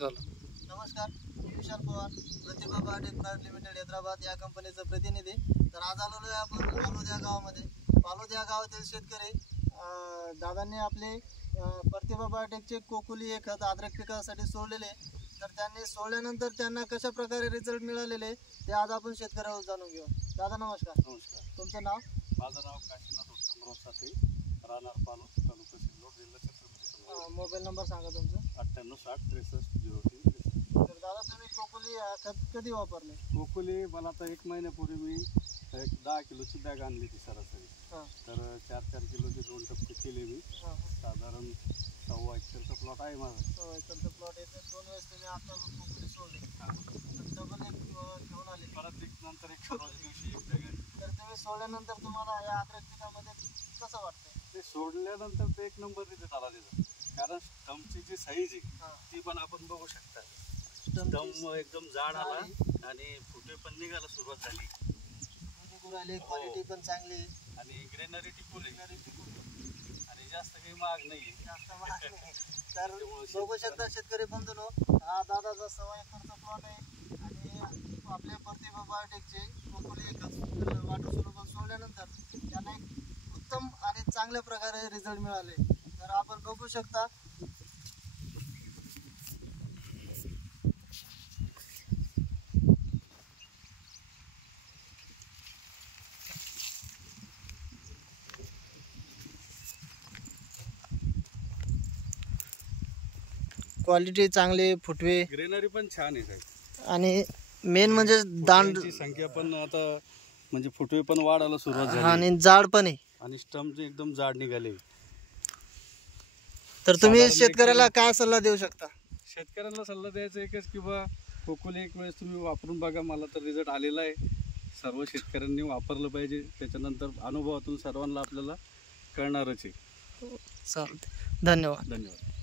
झालं. नमस्कार, मी विशाल पवार, प्रतिभा biotech private limited Hyderabad या कंपनीचा प्रतिनिधी. तर आज आलेलो आहे आपण पालोद या गावामध्ये. पालोद या गावातील शेतकरी दादांनी आपले प्रतिभा बायोटेकचे कोकुली हे खत अद्रक पिकासाठी सोडलेले. तर त्यांनी सोडल्यानंतर त्यांना कशा प्रकारे रिझल्ट मिळालेले ते आज आपण शेतकऱ्यावर जाणून घेऊ. दादा नमस्कार. नमस्कार. तुमचं नाव? माझं नाव काशीनाथ उत्तमराव साठे, राहणार पालोद, तालुका सिल्लोड, जिल्हा छत्रपती. मोबाईल नंबर सांगा तुमचा. 98 60 63 03. तर दादा तुम्ही कोकुली खत कधी वापरले? कोकुली मला आता 1 महिन्यापूर्वी मी एक 10 किलोची बॅग आणली ती सरासरी. तर 4-4 किलोचे 2 टप्पे केले मी. साधारण 1.25 एकरचा प्लॉट आहे माझा. 1.25 एकरचा प्लॉट आहे. 2 वेळेस तुम्ही आता कोकुली सोडले. डबल एक घेऊन आले. परत एक नंतर एक रोज दिवशी एक बॅग आणली. तर तुम्ही सोडल्यानंतर तुम्हाला या अद्रक पिकामध्ये कसं वाटतं? ते सोडल्यानंतर ते 1 नंबर रिझल्ट आला त्याचा. कारण स्टमची जी साईज आहे ती पण आपण बघू शकता. स्टम एकदम जाड आला आणि फुटे पण निघायला सुरुवात झाली. क्वालिटी पण चांगली आणि ग्रेनरी टिकून आणि जास्त काही महाग नाही. तर बघू शकता शेतकरी बंधूंनो, हा दादाचा 1.25 एकरचा प्लॉट आहे आणि आपल्या प्रतिभा बायोटेकचे कोकुली वॉटर सोल्युबल सोडल्यानंतर त्यांना एक उत्तम आणि चांगल्या प्रकारे रिझल्ट मिळाले. तर आपण बघू शकता क्वालिटी चांगली, फुटवे, ग्रेनरी पण छान आहे साहेब. आणि मेन म्हणजे दांडची संख्या पण आता म्हणजे फुटवे पण वाढायला सुरुवात झाली आणि जाड पण आहे आणि स्टमचे एकदम जाड निघाले. तर तुम्ही शेतकऱ्याला काय सल्ला देऊ शकता? शेतकऱ्यांना सल्ला द्यायचा एकच की बा कोकुली एक वेळेस तुम्ही वापरून बघा. मला तर रिझल्ट आलेला आहे. सर्व शेतकऱ्यांनी वापरलं पाहिजे. त्याच्यानंतर अनुभवातून सर्वांना आपल्याला कळणारच आहे. चालते. धन्यवाद. धन्यवाद.